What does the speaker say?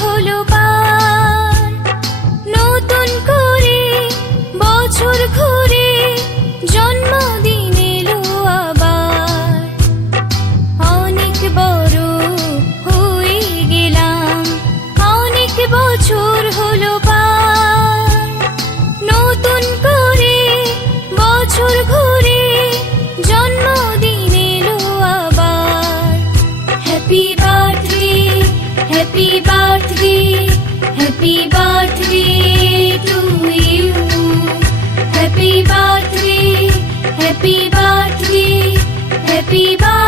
হলো পার, নতুন করে বছর ঘুরে জন্মদিন এলো আবার। অনেক বড় হয়ে গেলাম, অনেক বছর হলো পার, নতুন করে বছর ঘুরে জন্মদিন এলো আবার। Happy birthday, happy birthday, happy birthday to you. Happy birthday, happy birthday, happy birthday.